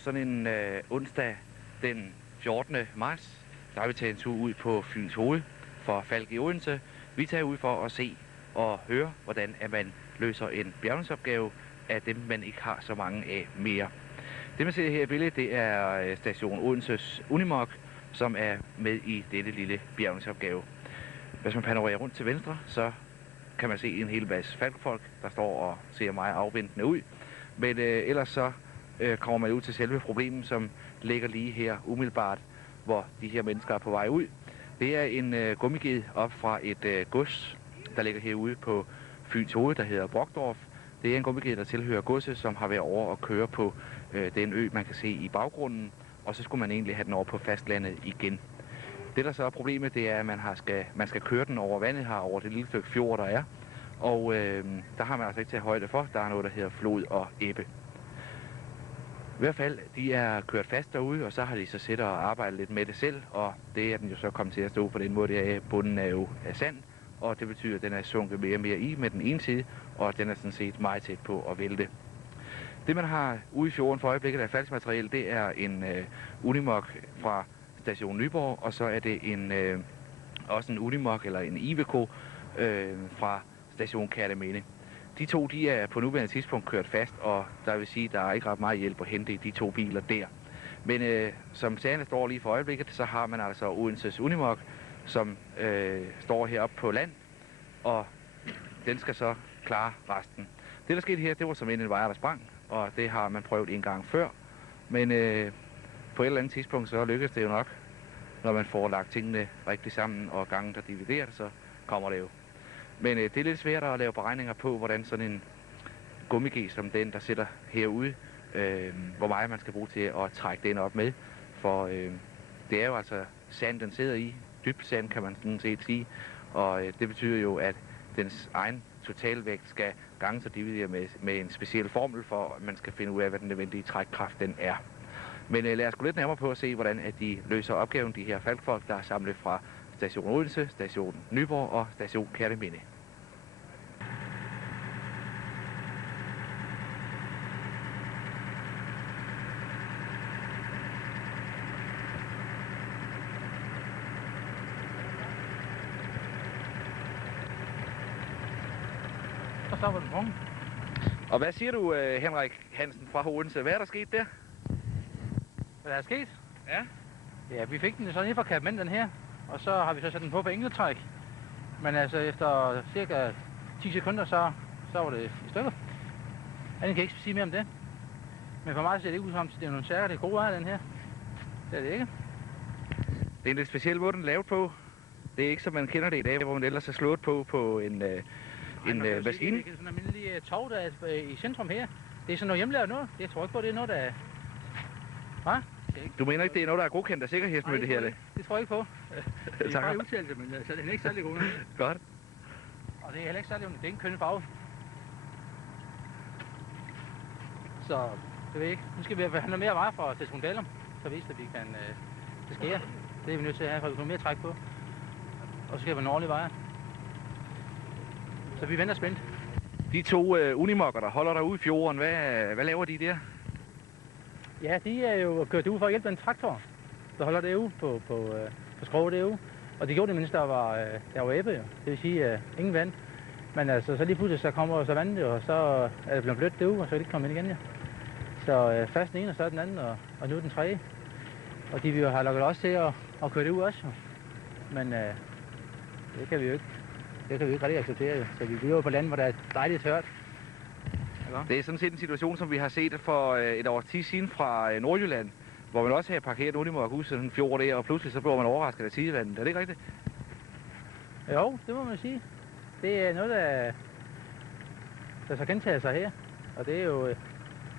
sådan en onsdag den 14. marts, der har vi taget en tur ud på Fyns Hoved for Falck i Odense. Vi tager ud for at se og høre, hvordan at man løser en bjergningsopgave af dem, man ikke har så mange af mere. Det man ser her i billedet, det er station Odenses Unimog, som er med i dette lille bjergningsopgave. Hvis man panorerer rundt til venstre, så kan man se en hel masse Falck-folk, der står og ser meget afventende ud. Men ellers så kommer man ud til selve problemet, som ligger lige her umiddelbart, hvor de her mennesker er på vej ud. Det er en gummiged op fra et gods, der ligger herude på Fyns Hoved, der hedder Brockdorf. Det er en gummiged, der tilhører godset, som har været over at køre på den ø, man kan se i baggrunden, og så skulle man egentlig have den over på fastlandet igen. Det, der så er problemet, det er, at man skal køre den over vandet her, over det lille stykke fjord, der er. Og der har man altså ikke taget højde for. Der er noget, der hedder flod og ebbe. I hvert fald, de er kørt fast derude, og så har de så siddet og arbejdet lidt med det selv, og det er den jo så kommet til at stå på den måde, det er bunden er jo af sand, og det betyder, at den er sunket mere og mere i med den ene side, og den er sådan set meget tæt på at vælte. Det, man har ude i fjorden for øjeblikket af faldsmateriale, det er en Unimog fra station Nyborg, og så er det også en Unimog eller en IVK fra station Kerteminde. De to, de er på nuværende tidspunkt kørt fast, og der vil sige, at der er ikke ret meget hjælp at hente i de to biler der. Men som sagerne står lige for øjeblikket, så har man altså Odenses Unimog, som står heroppe på land, og den skal så klare resten. Det, der skete her, det var som en vejer, der sprang, og det har man prøvet en gang før. Men på et eller andet tidspunkt, så lykkes det jo nok, når man får lagt tingene rigtig sammen, og gangen der dividerer det, så kommer det jo. Men det er lidt svært at lave beregninger på, hvordan sådan en gummiged som den, der sidder herude, hvor meget man skal bruge til at trække den op med. For det er jo altså sand, den sidder i. Dybt sand, kan man sådan set sige. Og det betyder jo, at dens egen totalvægt skal ganges og dividere med en speciel formel, for at man skal finde ud af, hvad den nødvendige trækkraft den er. Men lad os gå lidt nærmere på at se, hvordan at de løser opgaven, de her Falck-folk, der er samlet fra station Odense, station Nyborg og station Kerteminde. Så stopper den vogn. Og hvad siger du, Henrik Hansen fra Odense? Hvad er der sket der? Hvad der er sket? Ja. Ja, vi fik den så ned fra Kerteminde, den her. Og så har vi så sat den på enkeltræk. Men altså efter cirka 10 sekunder, så var det i stykker. Jeg kan ikke sige mere om det. Men for mig ser det ikke ud som, at det er nogle særlige gode af den her. Det er det ikke. Det er en lidt speciel måde, den er lavet på. Det er ikke som man kender det i dag, hvor man ellers er slået på en maskine. Det er sådan en almindelig tog, der er i centrum her. Det er sådan noget hjemmelavet noget. Det tror jeg ikke på, det er noget, der er... Hva? Du mener ikke, det er noget, der er godkendt af sikkerhedsmyndigheder? Det tror jeg ikke på. Det er bare udtalelse, men så den er ikke særlig god. Godt. Og det er heller ikke særlig, det er ikke en kønne farve. Så, det ved jeg ikke. Nu skal vi have noget mere vej fra station Dalum, så viser at vi kan det sker. Det er vi nødt til at have, for vi får mere træk på. Og så skal vi have en ordentlig vej. Så vi venter spændt. De to unimokker, der holder derude i fjorden, hvad laver de der? Ja, de er jo kørt ud for at hjælpe en traktor, der holder derude på skroget derude. Og de gjorde det, mens der var æbbe, jo. Det vil sige ingen vand. Men altså, så lige pludselig så kommer så vandet, og så er det blevet blødt derude, og så kan det ikke komme ind igen, ja. Så først den ene, og så den anden, og nu den tredje. Og de vil jo have lukket også til at køre det ud også, jo. Men det kan vi jo ikke. Det kan vi ikke rigtig acceptere, jo. Så vi bliver jo på landet, hvor der er dejligt tørt. Det er sådan set en situation, som vi har set for et års tid siden fra Nordjylland, hvor man også har parkeret Unimog ud sådan en fjord der, og pludselig så bliver man overrasket af tidevandet. Er det ikke rigtigt? Jo, det må man sige. Det er noget, der så gentager sig her, og det er jo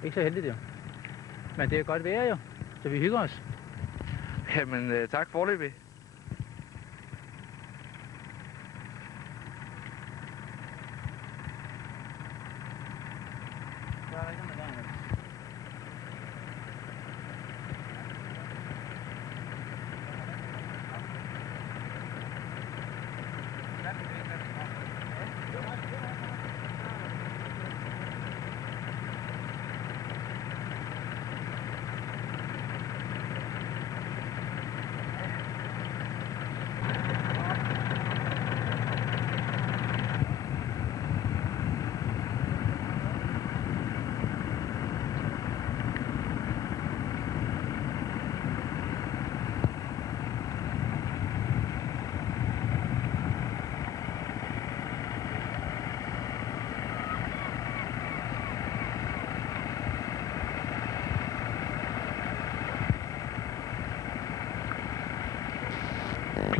ikke så heldigt, jo. Men det er godt vejr, jo, så vi hygger os. Jamen, tak foreløbig.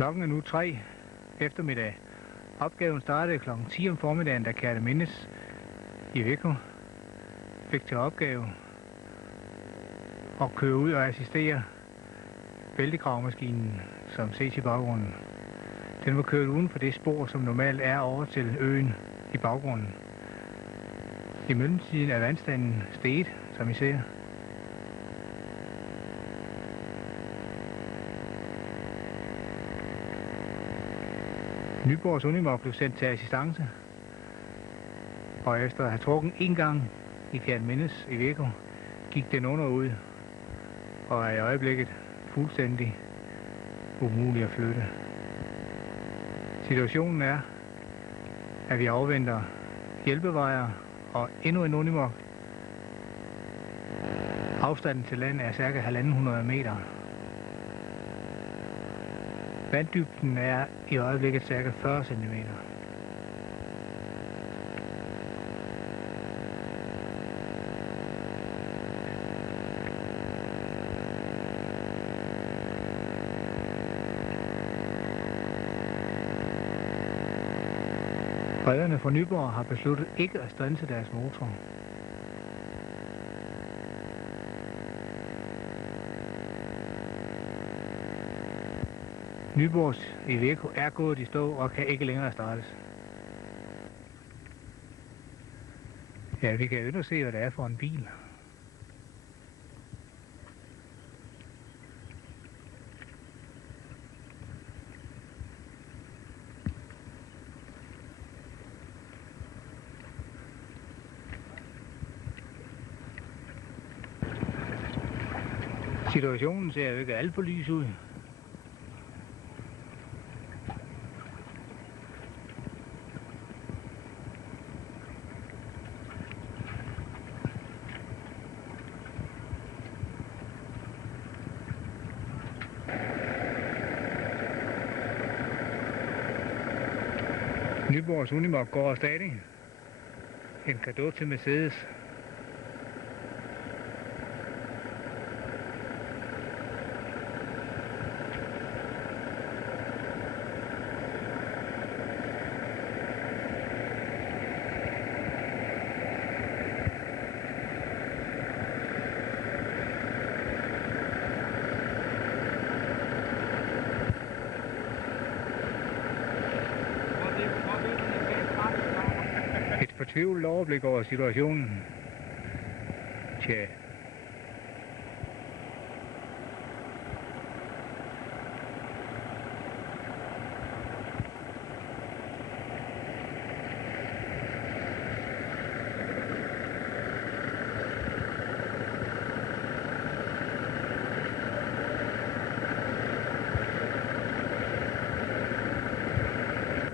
Klokken er nu 3 eftermiddag. Opgaven startede kl. 10 om formiddagen, da Kertemindes i Iveco fik til opgave at køre ud og assistere bæltegravemaskinen, som ses i baggrunden. Den var kørt uden for det spor, som normalt er over til øen i baggrunden. I mellemtiden er vandstanden steget, som I ser. Nyborgs Unimog blev sendt til assistance, og efter at have trukket en gang i Kertemindes i Iveco, gik den under ud, og er i øjeblikket fuldstændig umulig at flytte. Situationen er, at vi afventer hjælpevejere og endnu en Unimog. Afstanden til land er ca. 1.500 meter. Vanddybden er i øjeblikket ca. 40 cm. Rederne fra Nyborg har besluttet ikke at standse deres motor. Nyborgs Iveco er gået i stå og kan ikke længere startes. Ja, vi kan jo se, hvad det er for en bil. Situationen ser jo ikke alt for lys ud. Nyborgs Unimog går stadig. En cadeau til Mercedes. Fortvivlet overblik over situationen. Tja.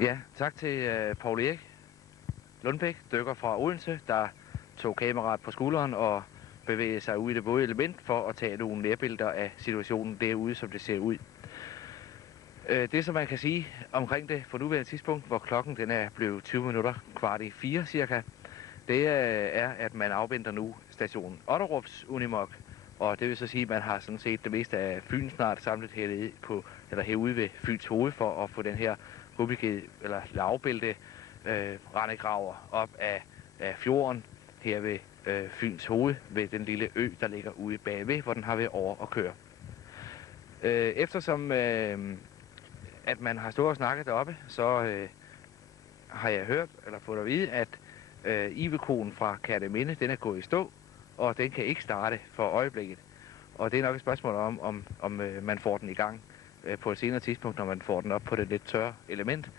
Ja, tak til Paul Erik Lundbæk, dykker fra Odense, der tog kameraet på skulderen og bevægede sig ud i det våde element for at tage nogle nærbilleder af situationen derude, som det ser ud. Det, som man kan sige omkring det for nuværende tidspunkt, hvor klokken den er blevet 20 minutter, 3:15 cirka, det er, at man afventer nu stationen Otterups Unimog, og det vil så sige, at man har sådan set det meste af Fyn snart samlet herude ved Fyns Hoved for at få den her lavbælte rendegraver op af fjorden her ved Fyns Hoved, ved den lille ø, der ligger ude bagved, hvor den har været over at køre. Eftersom at man har stået og snakket deroppe, så har jeg hørt, eller fået at vide, at Ivecoen fra Kerteminde, den er gået i stå, og den kan ikke starte for øjeblikket. Og det er nok et spørgsmål om man får den i gang på et senere tidspunkt, når man får den op på det lidt tørre element.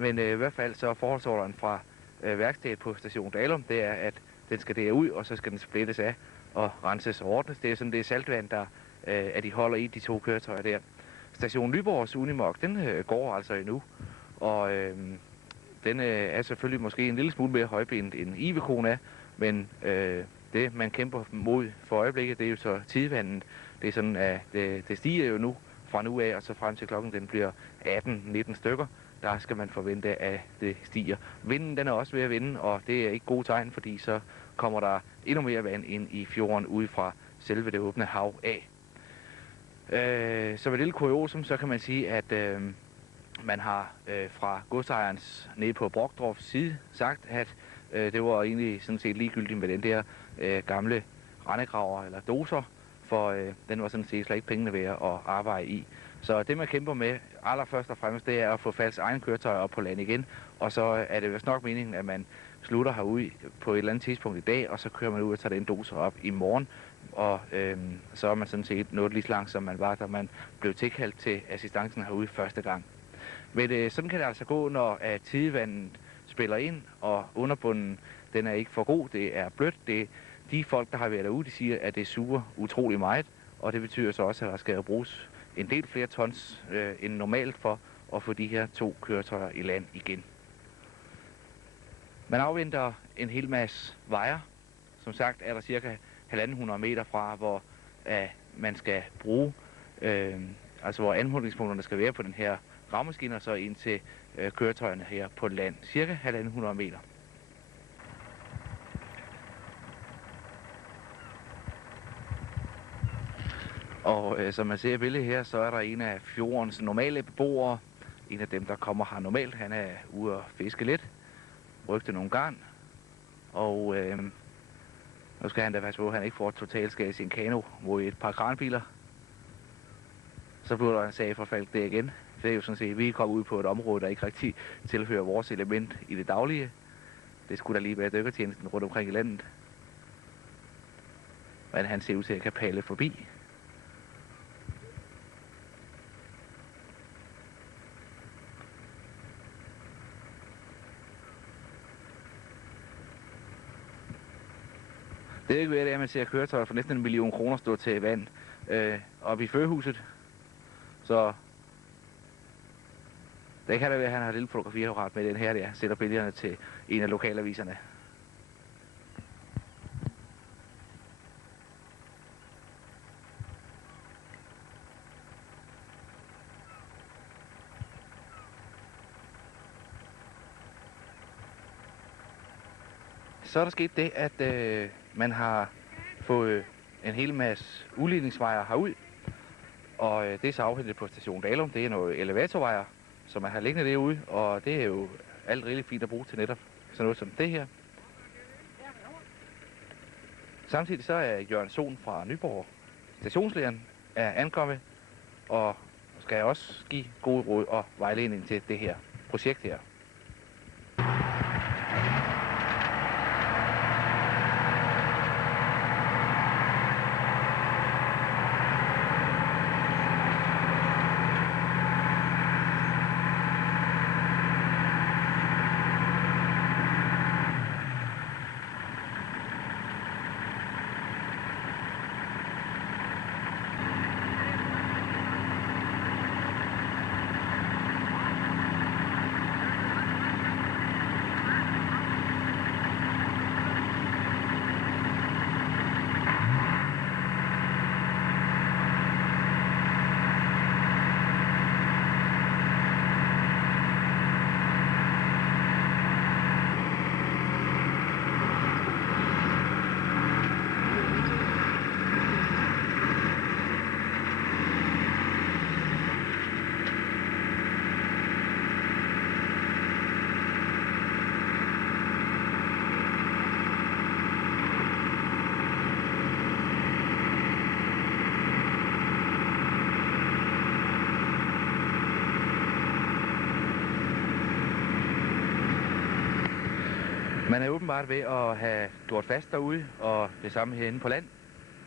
Men i hvert fald så er forholdsorderen fra værkstedet på station Dalum, det er, at den skal derud, og så skal den splittes af og renses og ordnes. Det er sådan, det er saltvand, der at de holder i de to køretøjer der. Station Nyborgs Unimog, den går altså endnu, og den er selvfølgelig måske en lille smule mere højbenet end Ivecoen er, men det man kæmper mod for øjeblikket, det er jo så tidevandet. Det er sådan, at det stiger jo nu fra nu af, og så frem til klokken den bliver 18-19 stykker. Der skal man forvente, at det stiger. Vinden den er også ved at vinde, og det er ikke gode tegn, fordi så kommer der endnu mere vand ind i fjorden ude fra selve det åbne hav af. Som et lille kuriosum, så kan man sige, at man har fra godsejerens nede på Brokdorfs side sagt, at det var egentlig sådan set ligegyldigt med den der gamle rendegraver eller doser, for den var sådan set slet ikke pengene værd at arbejde i. Så det man kæmper med allerførst og fremmest, det er at få falsk egen køretøjer op på land igen, og så er det vist nok meningen, at man slutter herude på et eller andet tidspunkt i dag, og så kører man ud og tager den doser op i morgen, og så er man sådan set nået lige så langt, som man var, da man blev tilkaldt til assistancen herude første gang. Men sådan kan det altså gå, når tidevandet spiller ind, og underbunden den er ikke for god, det er blødt. De folk, der har været derude, de siger, at det suger utrolig meget, og det betyder så også, at der skal bruges en del flere tons end normalt for at få de her 2 køretøjer i land igen. Man afventer en hel masse vejer. Som sagt er der cirka 1.500 meter fra, hvor man skal bruge, altså hvor anmodningspunkterne skal være på den her gravmaskine, og så ind til køretøjerne her på land. Cirka 1.500 meter. Og som man ser i billedet her, så er der en af fjordens normale beboere. En af dem, der kommer her normalt. Han er ude at fiske lidt. Rygte nogle garn. Og nu skal han da passe på, at han ikke får totalskade i sin kano mod et par kranbiler. Så bliver der en sag for Falk der igen. Det er jo sådan set, vi er kommet ud på et område, der ikke rigtig tilhører vores element i det daglige. Det skulle da lige være dykkertjenesten rundt omkring i landet. Men han ser ud til at kan pale forbi. Det er ikke ved, at man ser køretøjer for næsten 1 million kroner stå til vand oppe i førhuset. Så det kan da være, at han har et lille fotografiapparat med den her, der sætter billederne til en af lokalaviserne. Så er der sket det, at man har fået en hel masse udledningsvejer herud, og det er så afhentet på station Dalum. Det er noget elevatorvejer, som man har liggende derude, og det er jo alt rigtig fint at bruge til netop sådan noget som det her. Samtidig så er Jørgen Sohn fra Nyborg, stationslederen, er ankommet, og skal også give gode råd og vejledning til det her projekt her. Man er åbenbart ved at have gjort fast derude, og det samme herinde på land.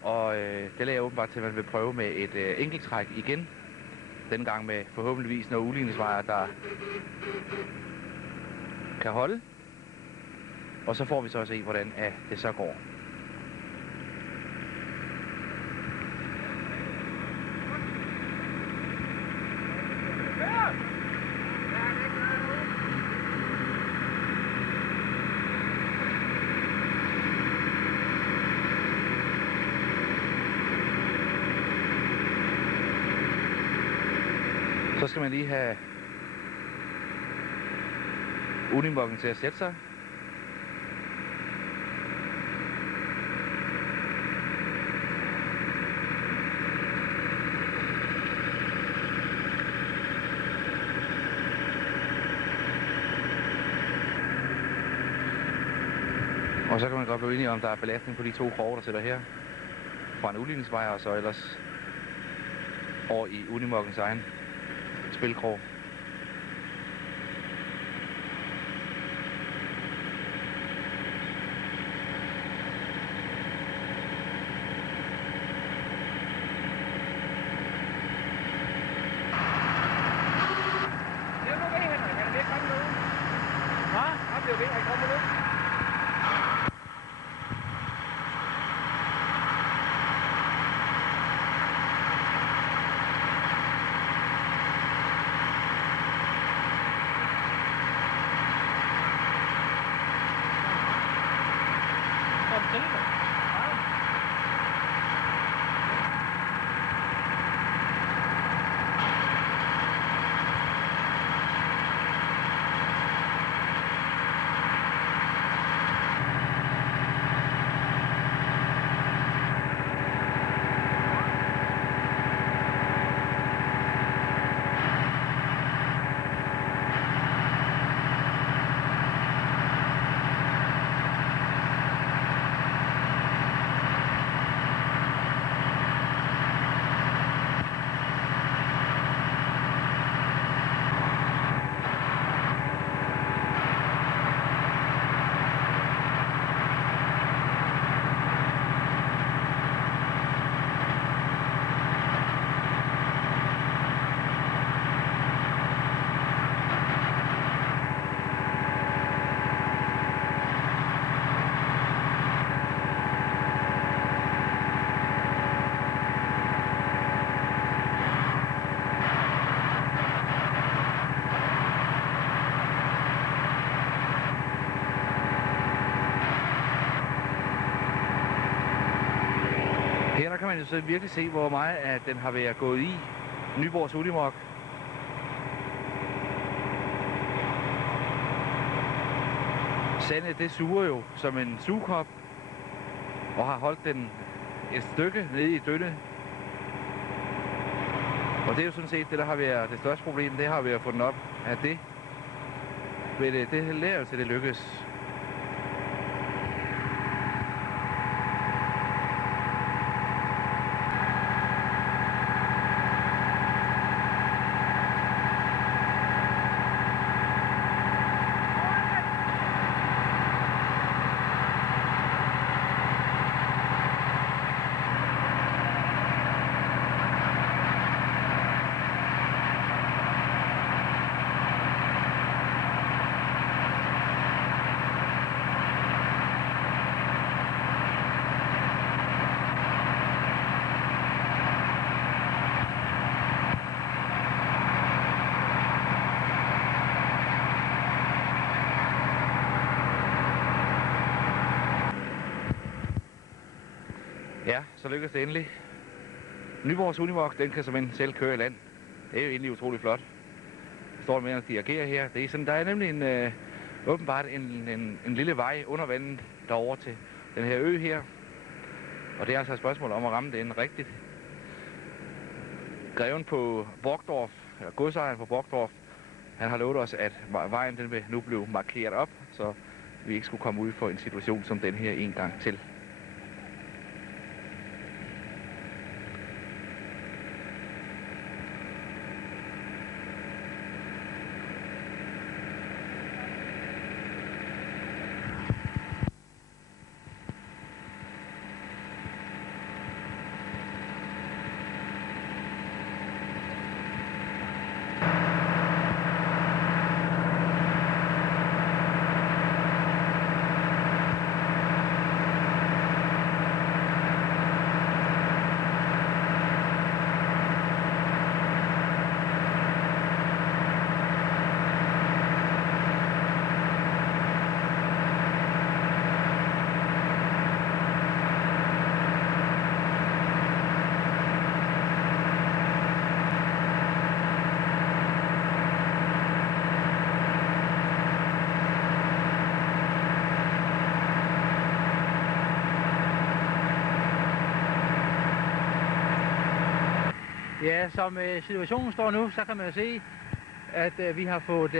Og det lader åbenbart til, at man vil prøve med et enkelttræk igen. Denne gang med forhåbentligvis nogle udligningsvejer, der kan holde. Og så får vi så at se, hvordan det så går. Så skal man lige have udligningsblokken til at sætte sig. så kan man godt blive enige om, der er belastning på de 2 kroge, der sætter her. Fra en udligningsvej og så ellers over i Unimokkens egen spilkrog. Her der kan man jo så virkelig se, hvor meget at den har været gået i Nyborgs Unimog. Sandet det suger jo som en sugekop og har holdt den et stykke nede i dønne. Og det er jo sådan set det, der har været det største problem. Det har vi at få den op af det. Men det lærer jo til det lykkes. Ja, så lykkes det endelig. Nyborgs Unimog, den kan simpelthen selv køre i land. Det er jo egentlig utrolig flot. Der står med at dirigere her. Det er sådan, der er nemlig åbenbart en lille vej under vandet derover til den her ø her. Og det er altså et spørgsmål om at ramme den rigtigt. Greven på Borgdorf, eller godsejeren på Borgdorf, han har lovet os, at vejen den vil nu blive markeret op, så vi ikke skulle komme ud for en situation som den her en gang til. Ja, som situationen står nu, så kan man se, at vi har fået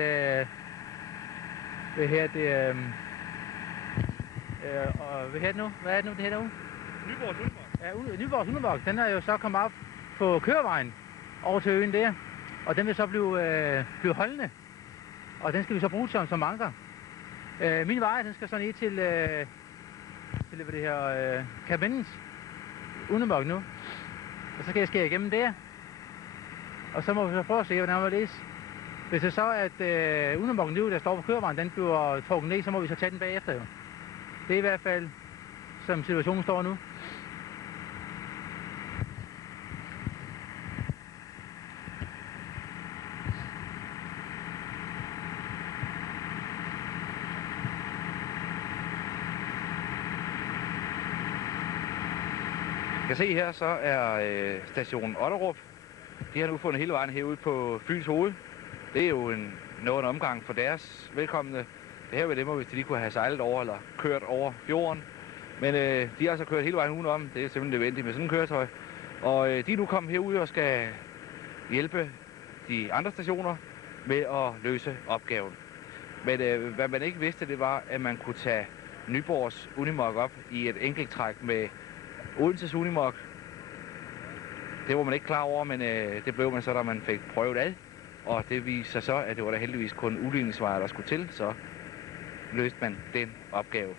Og hvad er det nu? Hvad er det nu, det hedder nu? Nyborgs Hundemark. Ja, Nyborgs Hundemark, den er jo så kommet op på kørevejen over til øen der. Og den vil så blive holdende. Og den skal vi så bruge som anker. Min vej, den skal så ned til hvad det her, Kabindens Hundemark nu. Og så kan jeg skære igennem der. Og så må vi så prøve at se, hvordan man læser. Hvis det så er, at Hundemarken nu, der står på kørevejen, den bliver trukket ned, så må vi så tage den bagefter jo. Det er i hvert fald, som situationen står nu. Jeg kan se her, så er stationen Otterup. De har nu fundet hele vejen herude på Fyns Hoved. Det er jo en omgang for deres velkomne. Det her var det, hvis de lige kunne have sejlet over eller kørt over fjorden. Men de har altså kørt hele vejen udenom. Det er simpelthen nødvendigt med sådan en køretøj. Og de er nu kommet herude og skal hjælpe de andre stationer med at løse opgaven. Men hvad man ikke vidste, det var, at man kunne tage Nyborgs Unimark op i et enkelt træk med Odenses Unimark. Det var man ikke klar over, men det blev man så, da man fik prøvet ad. Og det viser så, at det var da heldigvis kun udligningsvejer, der skulle til, så løste man den opgave.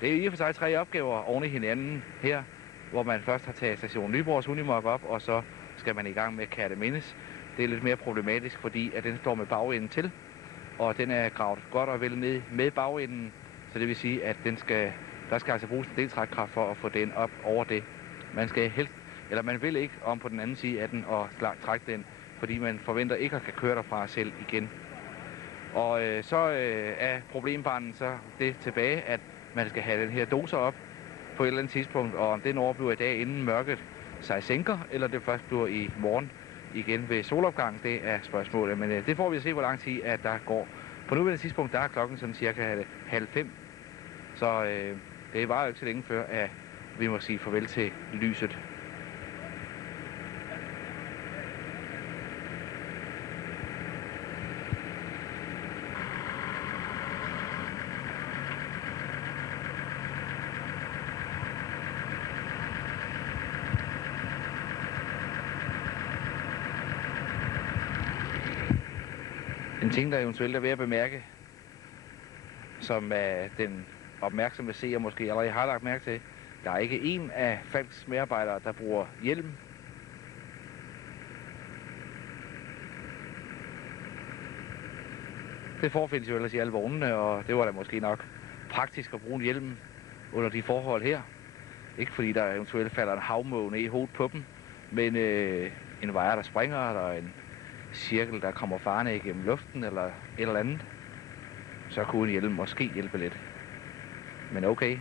Det er i og for sig 3 opgaver oven i hinanden her, hvor man først har taget station Nyborgs Unimark op, og så skal man i gang med Kertemindes. Det er lidt mere problematisk, fordi at den står med bagenden til, og den er gravet godt og vel ned med bagenden, så det vil sige, at der skal altså bruges en del trækkraft for at få den op over det. Man vil ikke om på den anden side af den og trække den, fordi man forventer ikke at kan køre derfra selv igen. Og så er problembarnen så det tilbage, at man skal have den her doser op på et eller andet tidspunkt, og om den overbliver i dag, inden mørket sig sænker, eller det først bliver i morgen igen ved solopgang, det er spørgsmålet. Men det får vi at se, hvor lang tid at der går. På nuværende tidspunkt, der er klokken sådan cirka 4:30, så det var jo ikke så længe før, at vi må sige farvel til lyset. En ting, der eventuelt er ved at bemærke, som den opmærksomme seer måske allerede har lagt mærke til, der er ikke en af Falks medarbejdere, der bruger hjelm. Det forfindes jo ellers i alle vognene, og det var da måske nok praktisk at bruge en hjelm under de forhold her. Ikke fordi der eventuelt falder en havmåge ned i hovedet på dem, men en vejer, der springer, eller en cirkel, der kommer farne igennem luften, eller et eller andet, så kunne en hjelm måske hjælpe lidt. Men okay.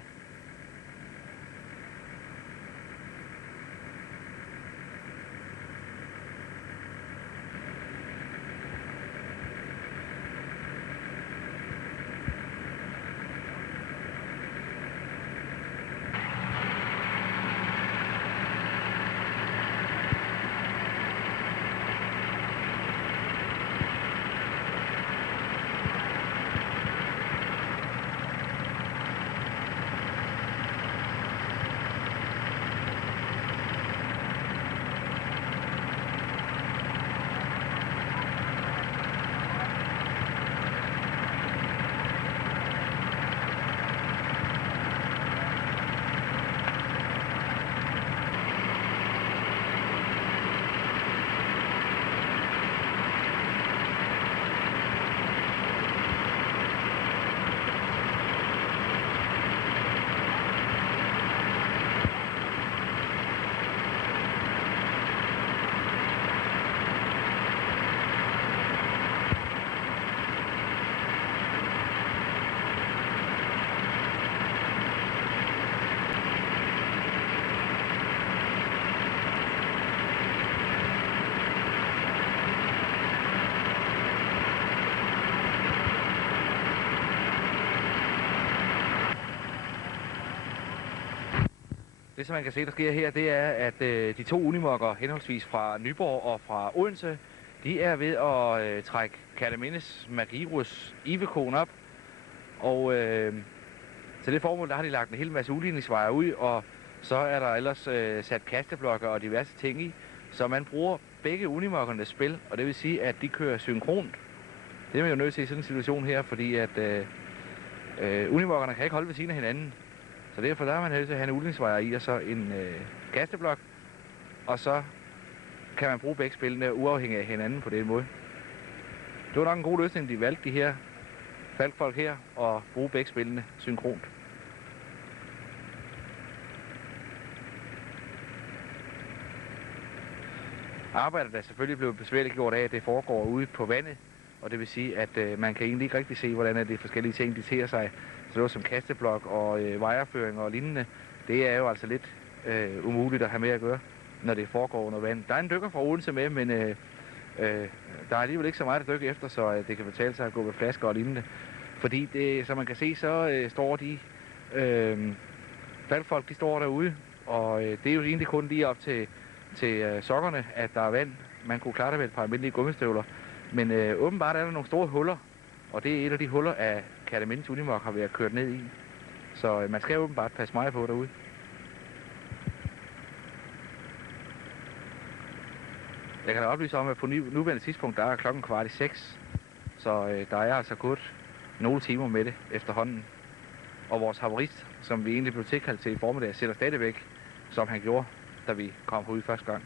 Det, som man kan se, der sker her, det er, at de 2 unimarker, henholdsvis fra Nyborg og fra Odense, de er ved at trække Kertemindes Magirus Ivekon op. Og Til det formål, der har de lagt en hel masse udligningsvejer ud, og så er der ellers sat kasteblokker og diverse ting i. Så man bruger begge unimoggernes spil, og det vil sige, at de kører synkront. Det er man jo nødt til i sådan en situation her, fordi at unimoggerne kan ikke holde ved siden af hinanden. Så derfor der er man nødt til at have en udligningsvejer i, og så en kasteblok. Og så kan man bruge begge spillene uafhængigt af hinanden på den måde. Det var nok en god løsning, de valgte de her falkfolk her, og bruge begge spillene synkront. Arbejdet er selvfølgelig blevet besværligt gjort af, at det foregår ude på vandet, og det vil sige, at man kan egentlig ikke rigtig se, hvordan de forskellige ting de ter sig. Så noget som kasteblok og vejerføring og lignende, det er jo altså lidt umuligt at have med at gøre, når det foregår under vand. Der er en dykker fra Odense med, men der er alligevel ikke så meget at dykke efter, så det kan betale sig at gå med flasker og lignende. Fordi, som man kan se, så står de falkfolk, de står derude, og det er jo egentlig kun lige op til sokkerne, at der er vand. Man kunne klare det med et par almindelige gummistøvler. Men åbenbart er der nogle store huller, og det er et af de huller, at Kertemindens Unimog har været kørt ned i. Så man skal åbenbart passe meget på derude. Jeg kan da oplyse om, at på nuværende tidspunkt, der er klokken 5:15. Så der er altså gået nogle timer med det efterhånden. Og vores haverist, som vi egentlig blev tilkaldt til i formiddag, sætter stadigvæk, som han gjorde, da vi kom ud første gang.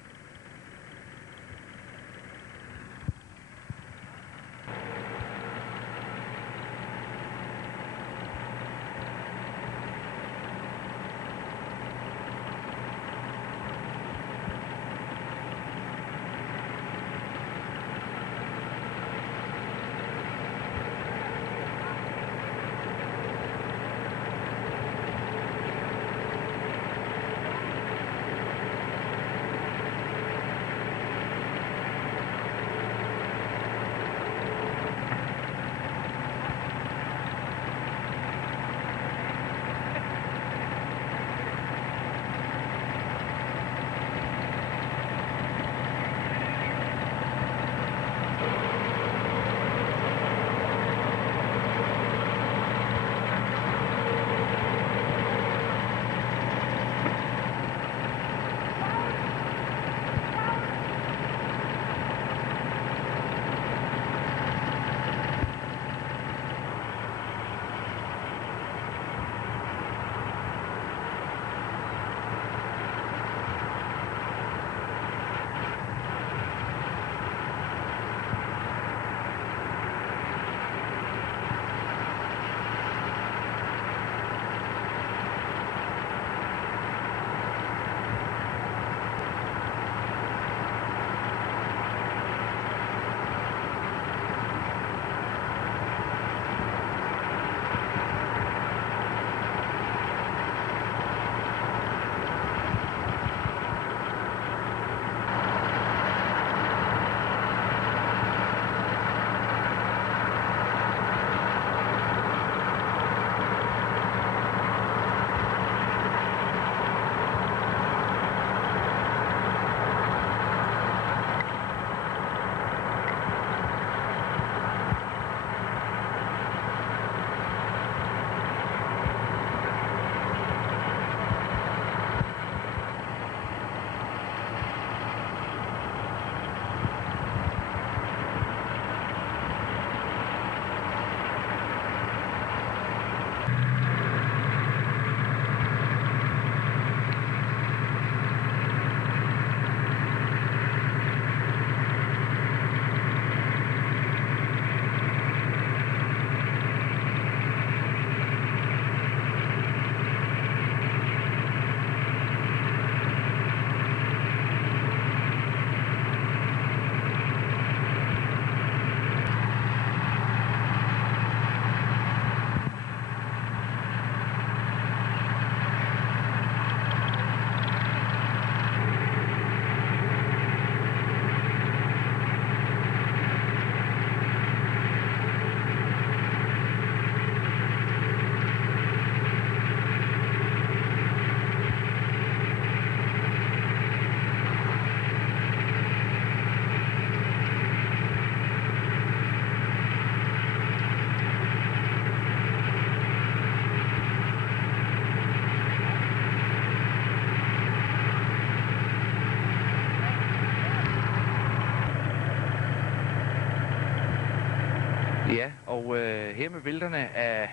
og her med billederne af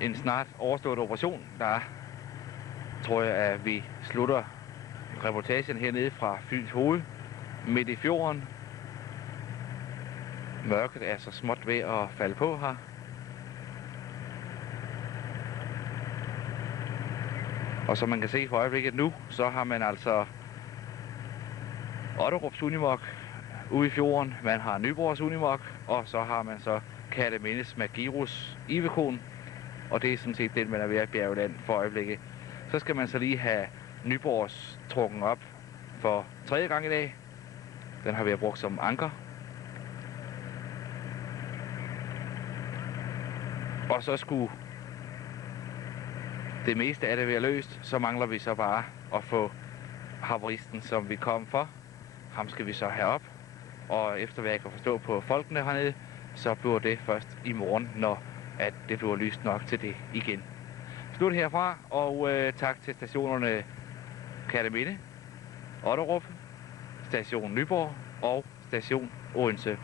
en snart overstået operation, der tror jeg, at vi slutter reportagen hernede fra Fyns Hoved, midt i fjorden. Mørket er så småt ved at falde på her. Og som man kan se for øjeblikket nu, så har man altså Otterups Unimog ude i fjorden, man har Nyborgs Unimog, og så har man så Kertemindes Magirus Ivekon, og det er sådan set den, man er ved at bjerge land for øjeblikket. Så skal man så lige have Nyborgs trukken op for 3. gang i dag. Den har vi brugt som anker. Og så skulle det meste af det være løst, så mangler vi så bare at få haveristen, som vi kom for. Ham skal vi så have op, og efter hvad jeg kan forstå på folkene hernede, så bliver det først i morgen, når at det bliver lyst nok til det igen. Slut herfra, og tak til stationerne Kerteminde, Otterup, station Nyborg og station Odense.